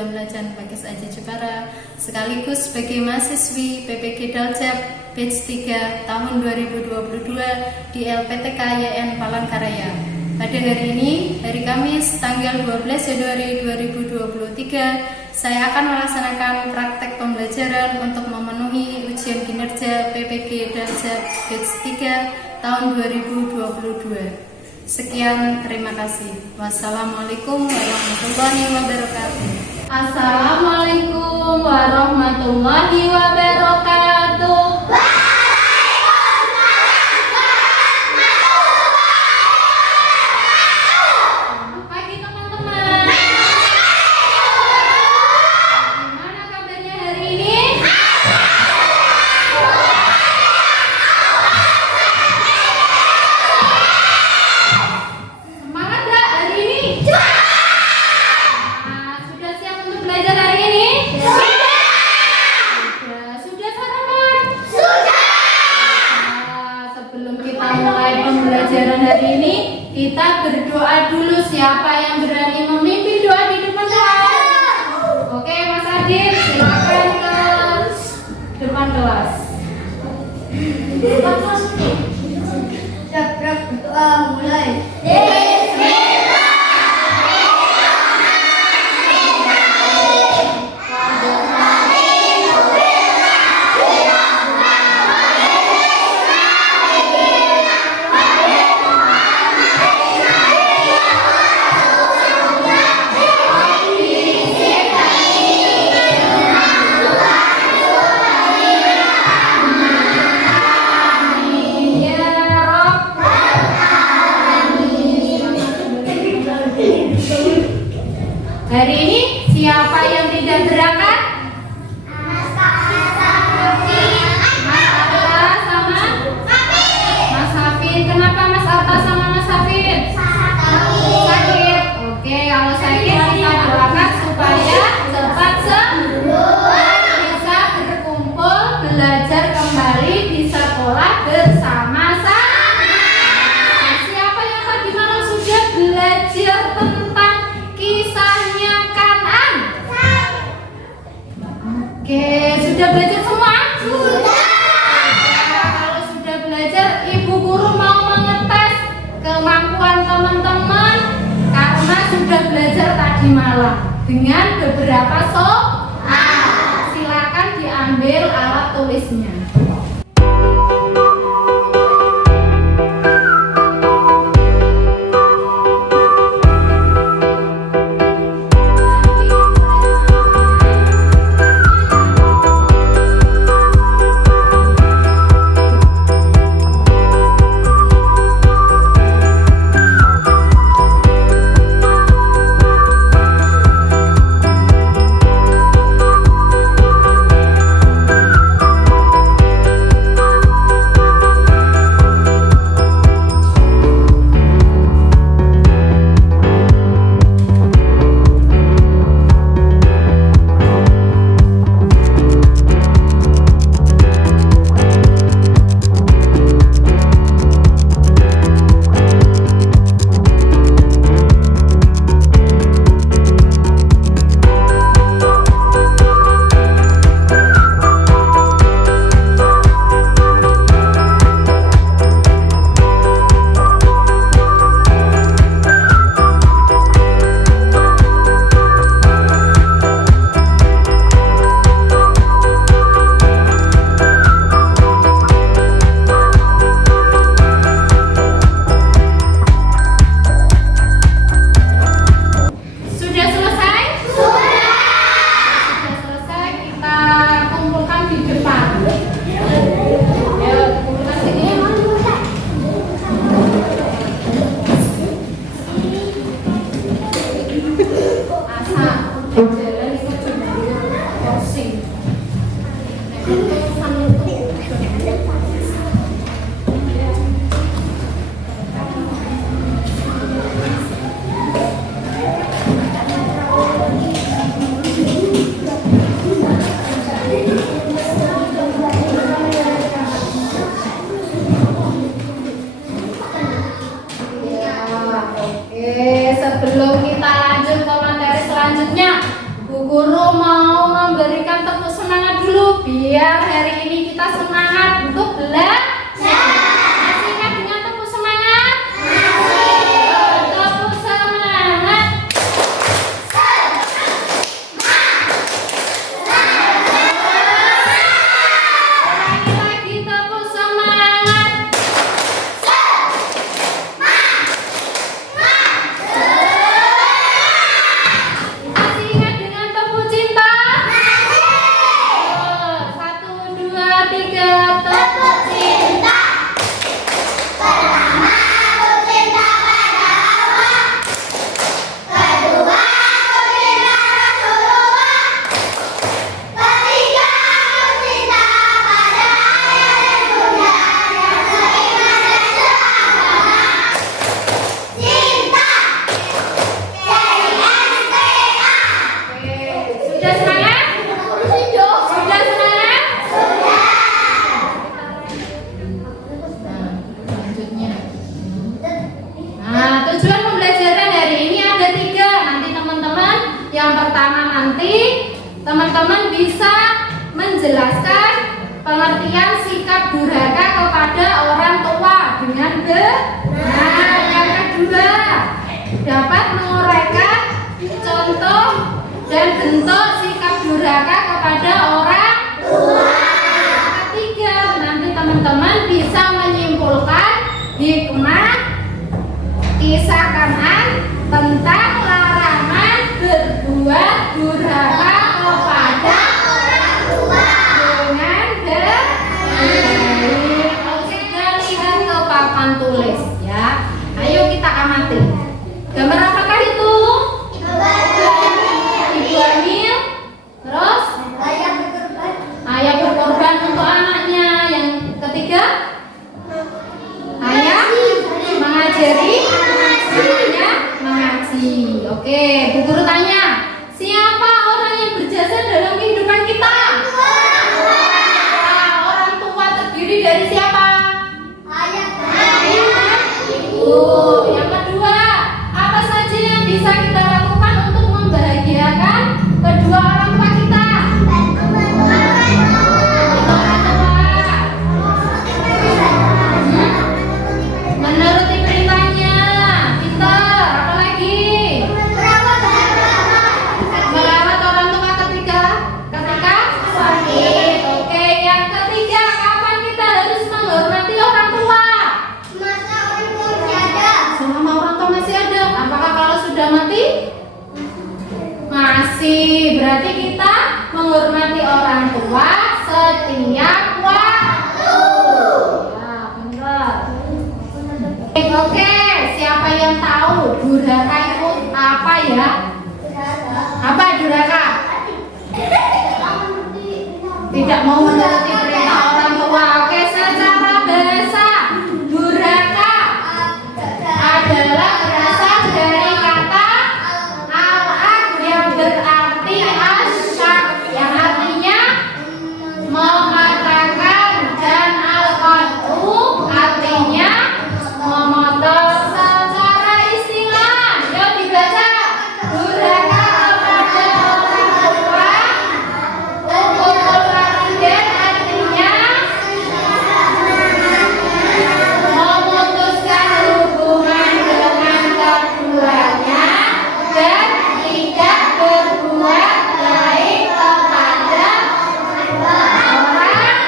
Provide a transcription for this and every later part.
Program Belajar Bagas Aji Jepara sekaligus sebagai mahasiswi PPG Daljab Batch 3 tahun 2022 di LPTK YN Palangkaraya. Pada hari ini, hari Kamis tanggal 12 Januari 2023, saya akan melaksanakan praktek pembelajaran untuk memenuhi ujian kinerja PPG Daljab Batch 3 tahun 2022. Sekian, terima kasih. Wassalamualaikum warahmatullahi wabarakatuh. Assalamualaikum warahmatullahi wabarakatuh. Selamat pagi teman-teman. Gimana kabarnya hari ini? Semangat gak hari ini? Sudah siap untuk belajar hari ini? Sudah sarapan? Sebelum kita mulai pembelajaran hari ini, kita berdoa dulu. Siapa yang berani memimpin doa di depan kelas? Oke, Mas Adit, silakan ke depan kelas. Siap, berdoa mulai. Hari ini siapa yang tidak berangkat? Mas Arta sama Mas Hafid. Kenapa Mas Arta sama Mas Hafid? Sakit. Oke, kalau sakit kita doakan supaya cepat sembuh, bisa berkumpul, belajar kembali di sekolah bersama-sama. Siapa yang tadi malam sudah belajar tentang kisahnya Kan'an? Oke, sudah belajar semua? Sudah. Kalau sudah belajar, Ibu Guru mau mengetes kemampuan teman-teman karena sudah belajar tadi malam dengan beberapa soal. Silakan diambil alat tulisnya. Bu Guru mau memberikan tepuk semangat dulu biar hari ini kita semangat untuk belajar. Masih ingat dengan tepuk semangat? Tepuk semangat. Ulangi lagi tepuk semangat. Masih ingat dengan tepuk cinta? Satu, dua, tiga, tepuk cinta. Pertama, aku cinta pada Allah. Kedua, aku cinta Rasulullah. Ketiga, aku cinta pada ayah dan bunda yang seiman dan seagama. Cinta dari NTA. Sudah semangat? Sudah semangat? Selanjutnya. Nah, tujuan pembelajaran hari ini ada 3. Nanti teman-teman, yang pertama nanti teman-teman bisa menjelaskan pengertian sikap durhaka kepada orang tua dengan benar. Yang kedua, dapat menguraikan contoh dan bentuk sikap durhaka kepada orang tua. Yang ketiga, nanti teman-teman bisa menyimpulkan hikmah kisah Kanan tentang larangan berbuat durhaka kepada orang tua dengan baik. Kita lihat ke papan tulis ya. Ayo kita amati. Gambar apakah itu? Ibu hamil. Terus ayah berkorban untuk anaknya. Yang ketiga, ayah mengajari anaknya mengaji. Oke, Bu Guru tanya, siapa orang yang berjasa dalam kehidupan kita? Nah, orang tua terdiri dari siapa? Ayah dan ibu. Yang kedua, apa saja yang bisa kita lakukan untuk membahagiakan kedua orang tua kita? Menuruti perintahnya. Pintar. Apa lagi? Merawat orang tua ketika sakit. Oke, yang ketiga, kapan kita harus menghormati orang tua? Selama orang tua masih ada. Apakah kalau sudah mati? Masih. Berarti kita menghormati orang tua setiap waktu. Ya, benar. Oke, siapa yang tahu durhaka itu apa ya? Apa durhaka? Tidak mau menuruti perintah orang tua. Oke, secara bahasa durhaka adalah berasal dari kata al-ad yang berarti asyak, yang artinya mengatakan, dan al-qat'u artinya memotong secara istilah. Yuk dibaca. Durhaka kepada orang tua, ukul walidain artinya memutuskan hubungan dengan keduanya dan tidak berbuat baik kepada orang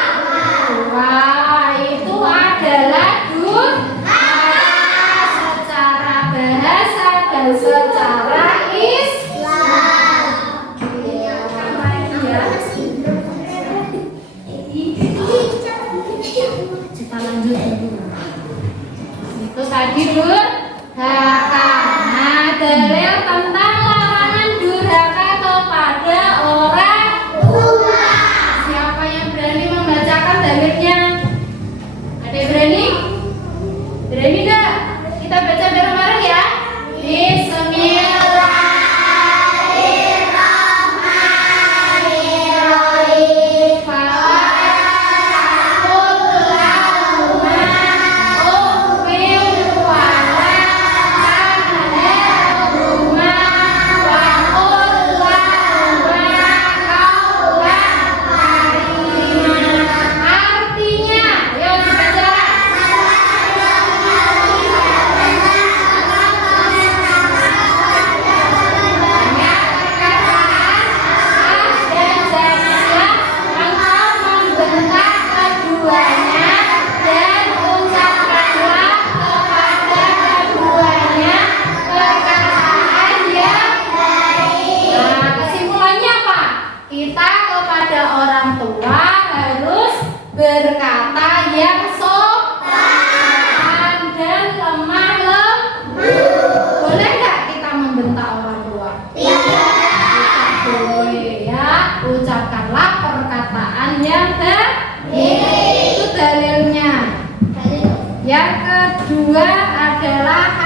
tua. Itu adalah durhaka secara bahasa dan secara Islam. Kita lanjut dulu. Itu tadi durhaka. Nah, dalil tentang larangan durhaka kepada orang tua. Siapa yang berani membacakan dalilnya? Ada yang berani? Berani enggak? Kita baca bareng-bareng ya. Bismillahirrahmanirrahim. Fala taqul lahuma uffin wa la kita kepada orang tua harus berkata yang sopan dan lemah lembut. Boleh nggak kita membentak orang tua? Tidak boleh ya. Ucapkanlah perkataan yang baik. Itu dalilnya. Yang kedua adalah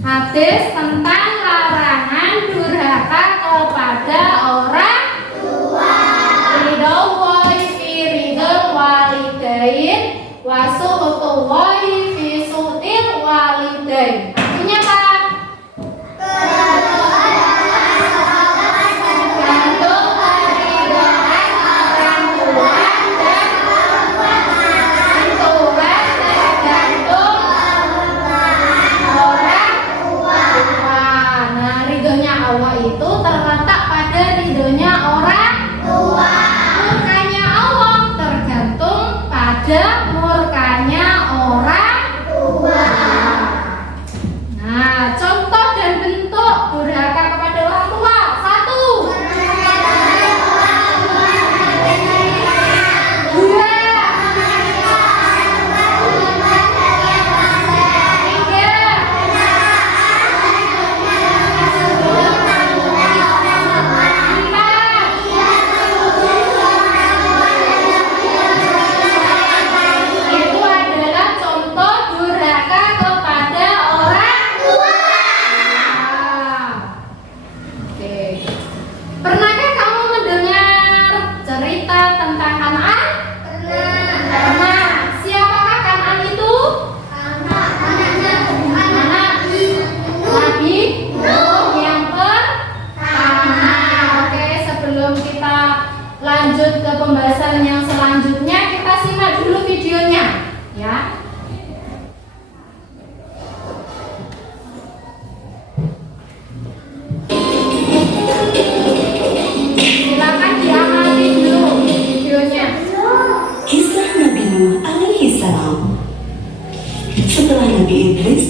hadis tentang larangan durhaka kepada orang tua. Ridwallahi fi ridhal walidain wa suhtullahi fi suhtil walidain. Artinya apa? Itu terletak pada ridhonya orang tua. Murkanya Allah tergantung pada murkanya orang tua. Nah, contoh dan bentuk durhaka kepada orang tua. 1. 2.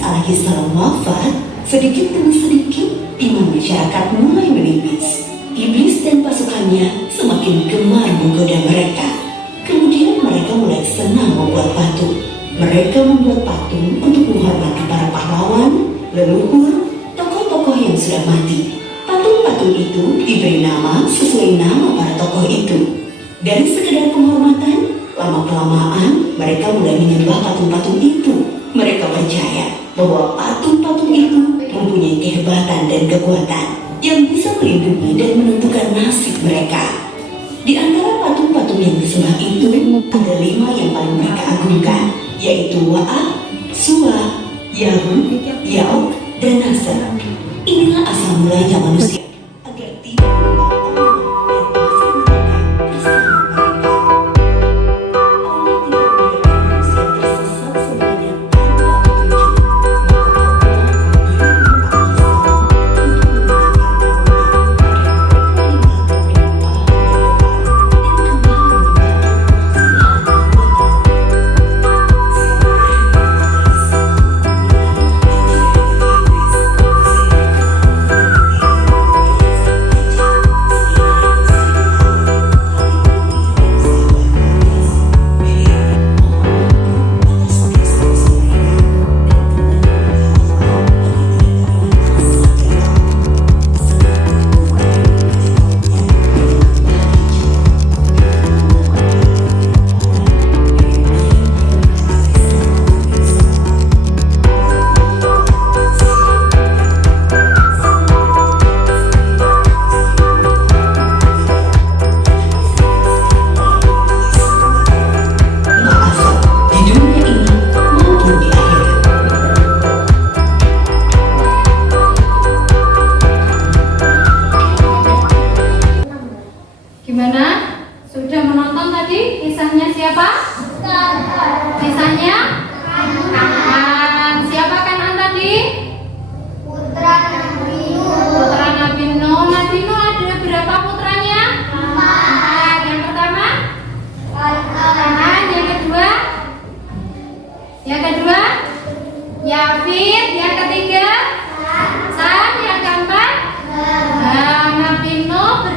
'Alaihissalam wafat, sedikit demi sedikit iman masyarakat mulai menipis. Iblis dan pasukannya semakin gemar menggoda mereka. Kemudian mereka mulai senang membuat patung. Mereka membuat patung untuk menghormati para pahlawan, leluhur, tokoh-tokoh yang sudah mati. Patung-patung itu diberi nama sesuai nama para tokoh itu. Dari sekedar penghormatan, lama-kelamaan mereka mulai menyembah patung-patung itu. Mereka percaya bahwa patung-patung itu mempunyai kehebatan dan kekuatan yang bisa melindungi dan menentukan nasib mereka. Di antara patung-patung yang disembah itu ada 5 yang paling mereka agungkan, yaitu Wa'ad, Suwa, Yahud, Yauk, dan Nasr. Inilah asal mulanya manusia agar tidak Allah dan masih mereka bersama mereka. Allah tidak membiarkan manusia tersesat semuanya tanpa petunjuk. Maka Allah mengirimkan Alkitab untuk mengingatkan kaumnya agar mereka meninggalkan penyembahan dan kembali menyembah Allah Subhanahu wa Maaf, di dunia ini maupun di akhirat. Gimana? Sudah menonton tadi kisahnya siapa? Kisahnya Kan'an. Siapa Kan'an tadi? Putra Nabi Nuh. Putra Nabi Nuh. Nabi Nuh ada berapa putranya? 4. Yang pertama Kan'an. Yang kedua Yafid. Yang ketiga Sam. Yang keempat Nabi Nuh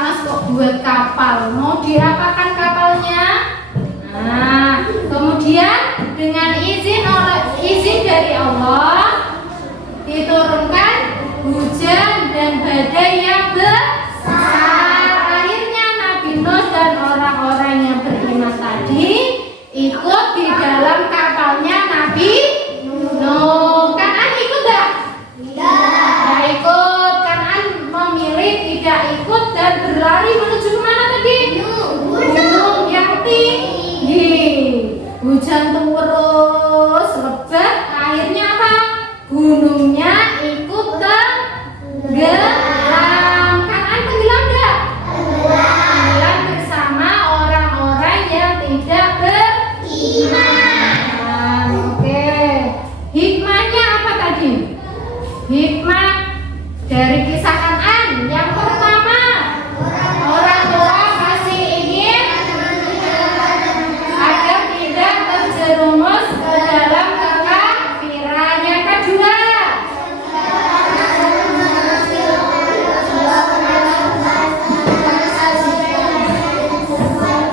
Mas kok buat kapal? Mau diapakan kapalnya? Nah, kemudian dengan izin dari Allah diturunkan hujan dan badai yang besar. Akhirnya Nabi Nuh dan orang-orang yang beriman tadi ikut di dalam kapalnya Nabi Nuh. Kan'an ikut enggak? Tidak ikut. Kan'an memilih tidak ikut dan berlari menuju kemana tadi? Gunung yang tinggi. Hujan terus lebat. Akhirnya apa? Gunungnya ikut tenggelam. Kan'an tenggelam enggak? Tenggelam bersama orang-orang yang tidak beriman. Oke. Hikmahnya apa tadi? Hikmah dari kisah Kan'an yang pertama, orang tua masih ingin agar tidak terjerumus ke dalam kekafiran. Yang kedua,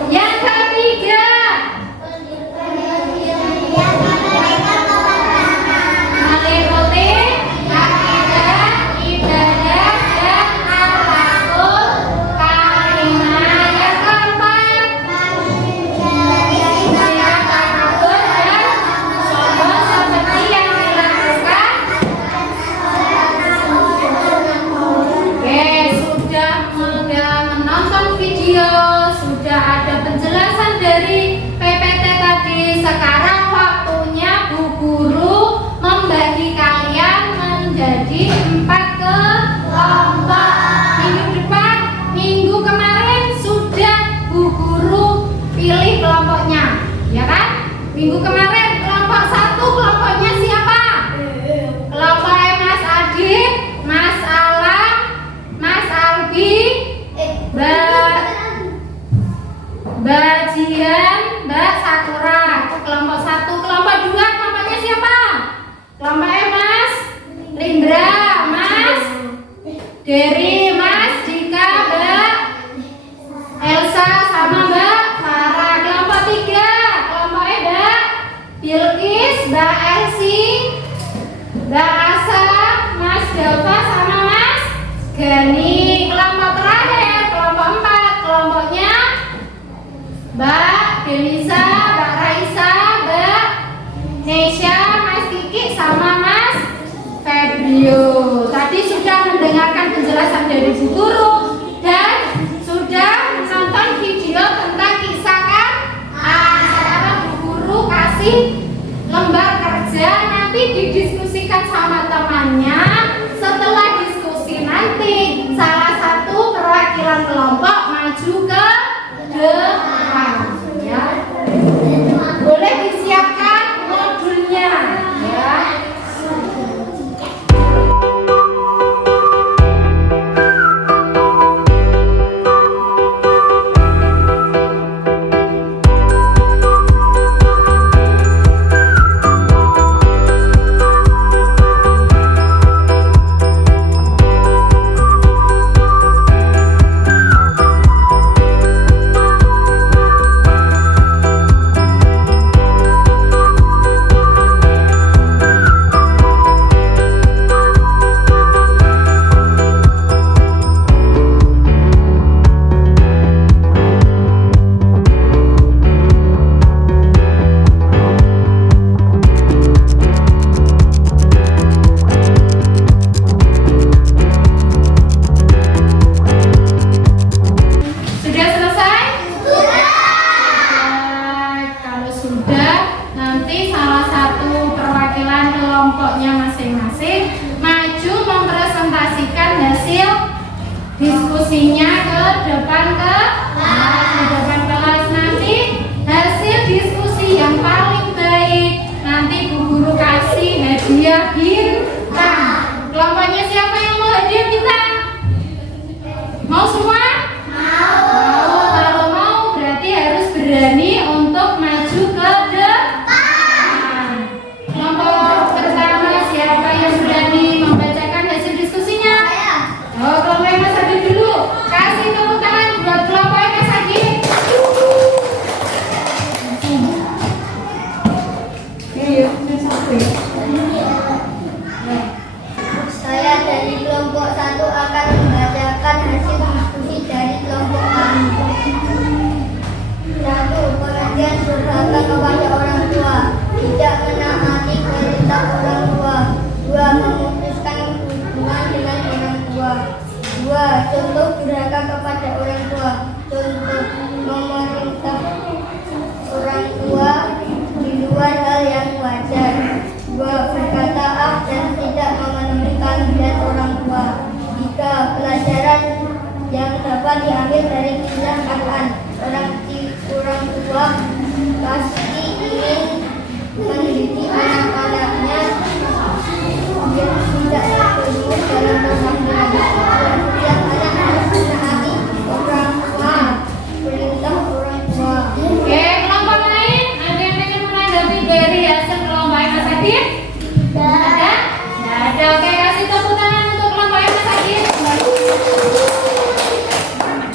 yang ketiga, meliputi akidah, ibadah, dan akhlakul karimah. Yang keempat, sikap takabur dan sombong seperti yang dilakukan. Oke, sudah menonton video, sudah ada penjelasan dari PPT tadi. Sekarang waktunya Bu Guru membagi kalian menjadi 4 kelompok. Minggu kemarin sudah Bu Guru pilih kelompoknya, ya kan? Minggu kemarin kelompok 1 kelompoknya siapa? Kelompoknya Mas Adit, Mas Alam, Mas Albi, Mbak Jian, Mbak Sakura. Itu kelompok 1. Kelompok 2 kelompoknya siapa? Kelompoknya Mas Lindra, Mas Dery, Mas Dika, Mbak Elsa, sama Mbak Farah. Kelompok 3 kelompoknya Mbak Bilkis, Mbak Elsi, Mbak Asa, Mas Dava, sama Mas Gani. Kelompok terakhir kelompok 4 kelompoknya Mbak Denisa, Mbak Raisa, Mbak Nesya, Mas Kiki, sama Mas Febrio. Tadi sudah mendengarkan penjelasan dari Bu Guru dan sudah menonton video tentang kisah Kan'an. Sekarang Bu Guru kasih lembar kerja, nanti didiskusikan sama temannya. Setelah diskusi nanti salah satu perwakilan kelompok maju ke depan, ya. Boleh disiapkan modulnya, ya. kelompoknya masing-masing maju mempresentasikan hasil diskusinya ke depan kelas. Nanti hasil diskusi yang paling baik nanti Bu Guru kasih hadiah bintang. Kelompoknya siapa yang mau hadiah bintang? Mau semua? Mau. Kalau mau berarti harus berani untuk maju ke depan. Kelompok pertama siapa yang berani membacakan hasil diskusinya? Oh, kelompok yang Mas Adi dulu. Kasih tepuk Saya dari kelompok 1 akan membacakan hasil diskusi dari kelompok kami. 1. Pengertian durhaka kepada orang tua, tidak menaati perintah orang tua. 2. Memutuskan hubungan dengan orang tua. 2. Contoh durhaka kepada orang tua. Contoh memerintah orang tua di luar hal yang wajar. 2. Berkata ah dan tidak memenuhi panggilan orang tua. 3. Pelajaran yang dapat diambil dari kisah Quran. Orang tua pasti ingin mendidik anak-anaknya yang tidak terjerumus dalam pemanggilan. Setiap anak harus menaati orang tua, perintah orang tua. Oke, kelompok lain ada yang ingin menanggapi dari hasil kelompok Mas Adit? Ada? Tidak ada. Oke, kasih tepuk tangan untuk kelompok Mas Adit.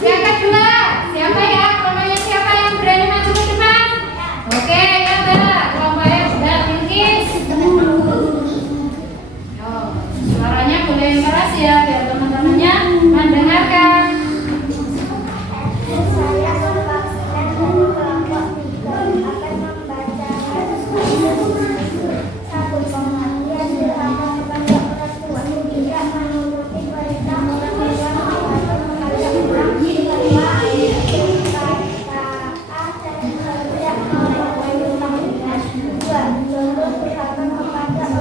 Yang kedua, siapa ya? Kelompoknya siapa yang berani maju ke depan? Oke, ya Mbak. Kelompoknya sudah Bilkis. Oh, suaranya boleh keras ya, biar teman-temannya mendengarkan. Saya perwakilan dari kelompok 3 akan membacakan satu pengertian durhaka kepada orang tua, tidak menuruti perintah orang tua atau mengajak orang tua berkata ah dan tidak memenuhi panggilan. 2. Contoh durhaka kepada orang tua,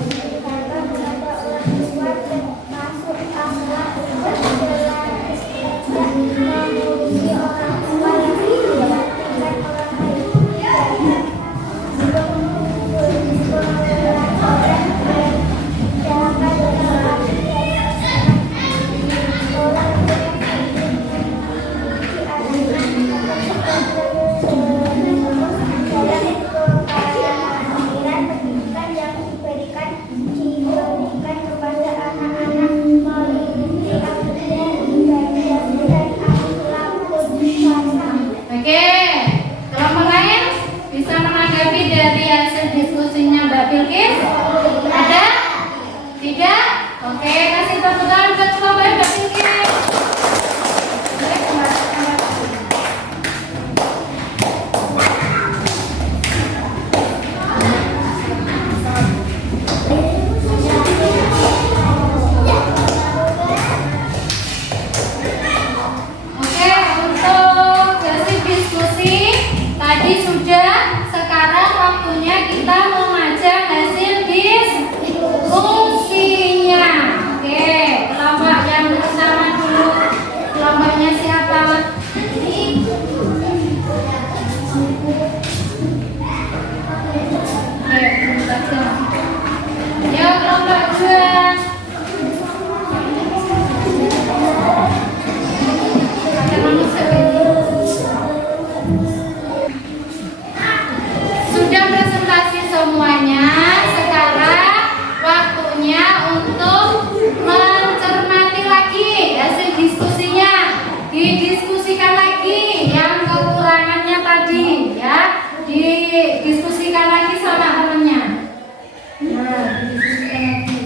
durhaka kepada orang tua termasuk akhlak berjalan tidak mengurusi orang tua yang memperhatikan orang lain, tidak mengumpulkan orang lain, jangan berarti orang pendidikan yang diberikan kepada anak-anak meliputi dan akhlak bersama. Oke, kelompok lain bisa menanggapi dari hasil diskusinya Mbak Bilkis? Ada? Tidak? Oke, kasih tepuk tangan buat kelompok Mbak Bilkis. Oke, kembali. Oke, untuk hasil diskusi tadi sudah. Sekarang waktunya kita memajang hasil diskusinya. Oke, kelompok yang pertama dulu. Kelompoknya siapa? Oke, baca. Yuk, kelompok 2. Sudah presentasi semuanya. Sekarang waktunya untuk mencermati lagi hasil diskusinya. Didiskusikan lagi yang kekurangannya tadi ya. Didiskusikan lagi sama temannya. Nah, didiskusikan lagi.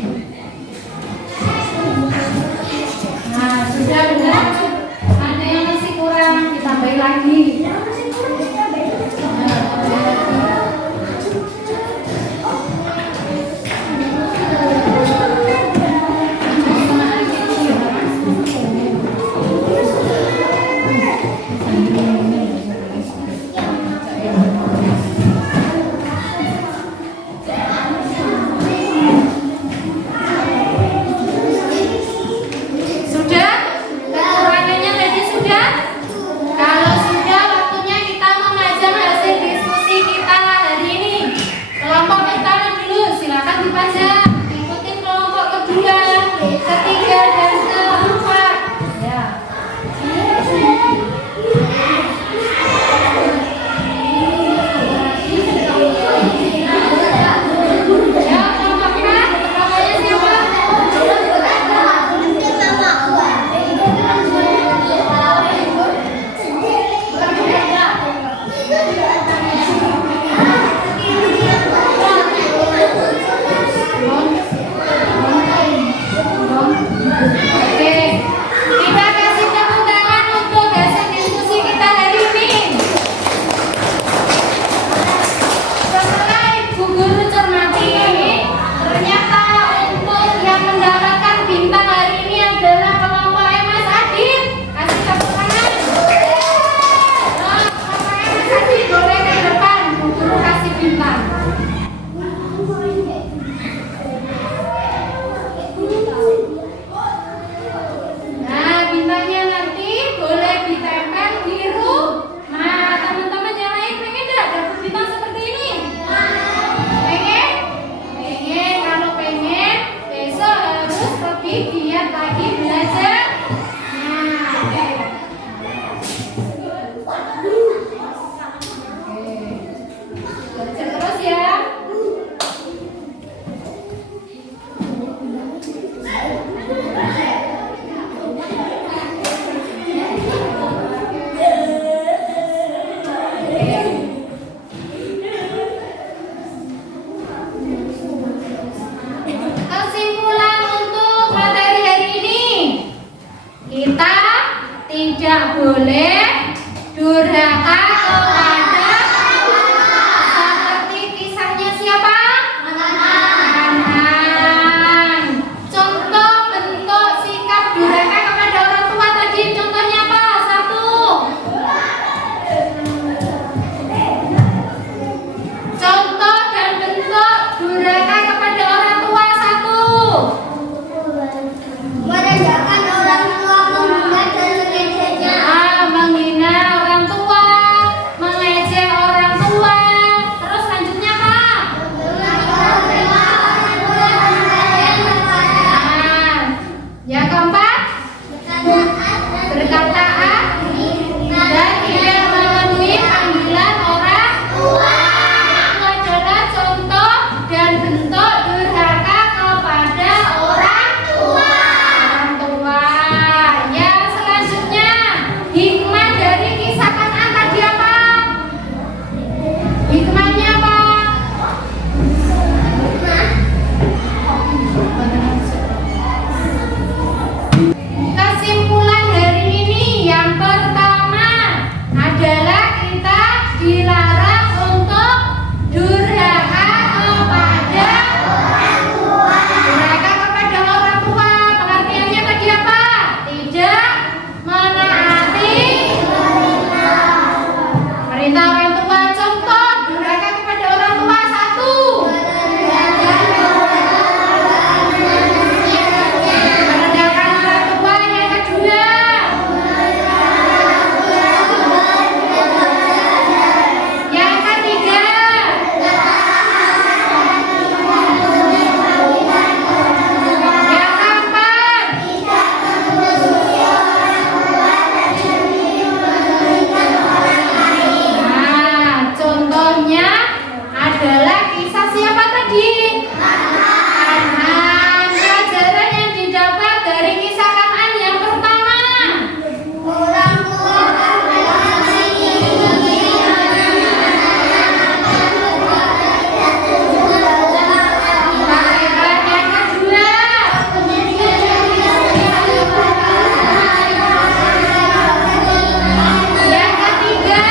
Nah, sudah benar. Ada yang masih kurang, ditambahin lagi. Nah, tambahin lagi. bintang. Nah, bintangnya nanti boleh ditempel di rumah. Teman-teman yang lain pengen nggak dapat bintang seperti ini? Pengen? Pengen. Kalau pengen, besok harus lebih giat lagi belajar. Nah, oke. Belajar terus ya. Kesimpulan untuk materi hari ini, kita tidak boleh durhaka kepada seperti kisahnya siapa? Hanan. Contoh bentuk sikap durhaka kepada orang tua tadi, contohnya apa? Satu. Contoh dan bentuk durhaka kepada orang tua satu. Merendahkan orang tua, menghina dan mengejeknya. Menghina orang tua, mengejek orang tua. Terus selanjutnya apa? Yang keempat, berkata dan tidak memenuhi panggilan orang tua. Itu adalah contoh dan bentuk durhaka kepada orang tua. Yang selanjutnya, hikmah dari kisah Kan'an tadi apa? Hikmahnya apa? Kesimpulan hari ini yang pertama adalah kita dilarang untuk durhaka kepada orang tua. Durhaka kepada orang tua, pengertiannya tadi apa? Tidak menaati perintah orang tua. Contoh durhaka kepada orang tua satu. Merendahkan orang tua yang kedua. Yang ketiga. Yang keempat. Nah, contohnya adalah kisah siapa tadi? Kan'an. Pelajaran yang didapat dari kisah Kan'an yang pertama. Orang tua Faedah yang kedua. Yang ketiga.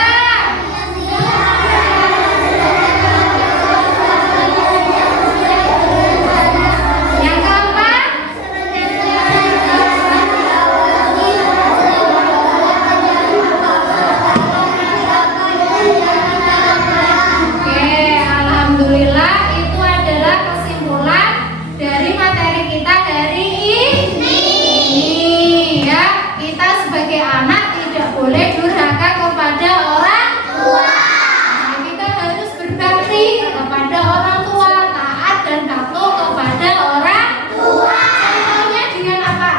Yang keempat. Oke, alhamdulillah itu adalah kesimpulan dari materi kita hari ini. Ya, kita sebagai anak tidak boleh durhaka kepada orang tua. Nah, kita harus berbakti kepada orang tua, taat dan patuh kepada orang tua. Contohnya dengan apa?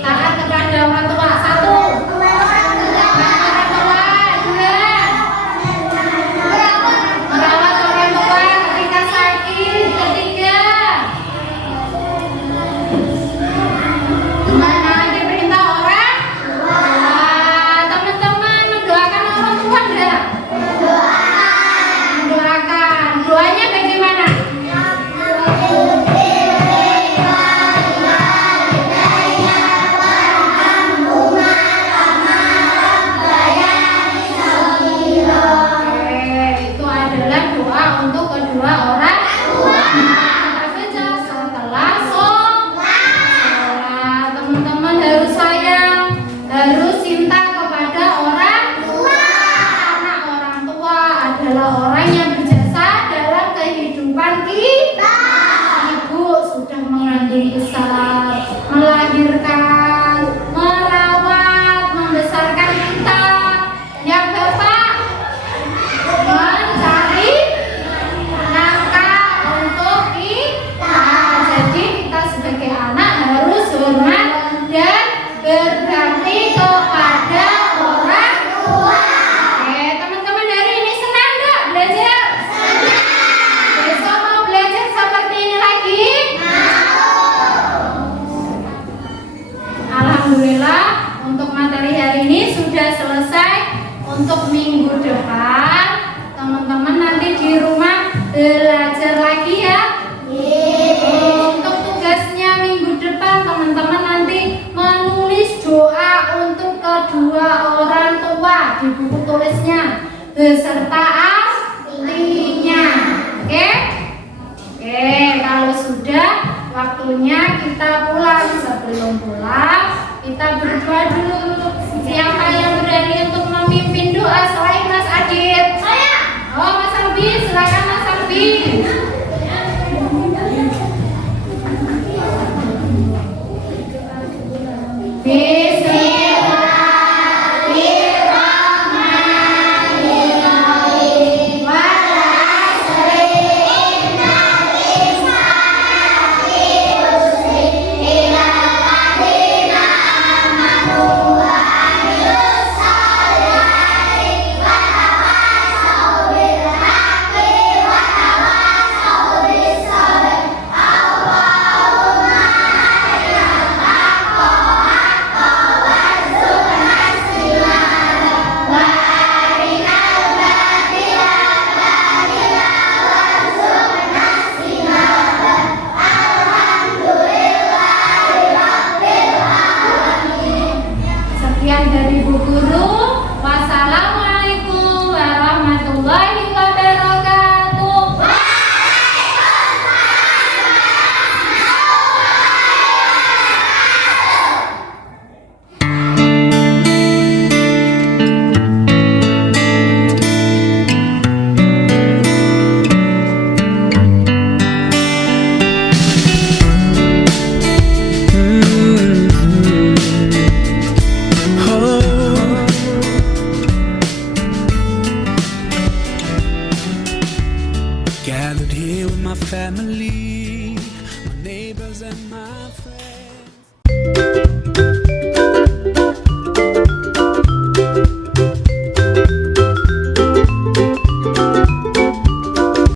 Taat kepada orang tua satu. Orang tua dua. Merawat orang tua ketika sakit. Ketiga, menaati perintah orang tua. Teman-teman mendoakan orang tua enggak? Mendoakan. Doanya bagaimana? Untuk minggu depan, teman-teman nanti di rumah belajar lagi ya. Untuk tugasnya minggu depan, teman-teman nanti menulis doa untuk kedua orang tua di buku tulisnya beserta artinya. Oke? Oke, kalau sudah waktunya kita pulang. Sebelum pulang, kita berdoa dulu. Siapa yang berani untuk memimpin doa selain Mas Adit? Saya. Oh, Mas Albi, silakan Mas Albi. Sekian dari Bu Guru. Wassalamualaikum warahmatullahi wabarakatuh. Gathered here with my family, my neighbors and my friends.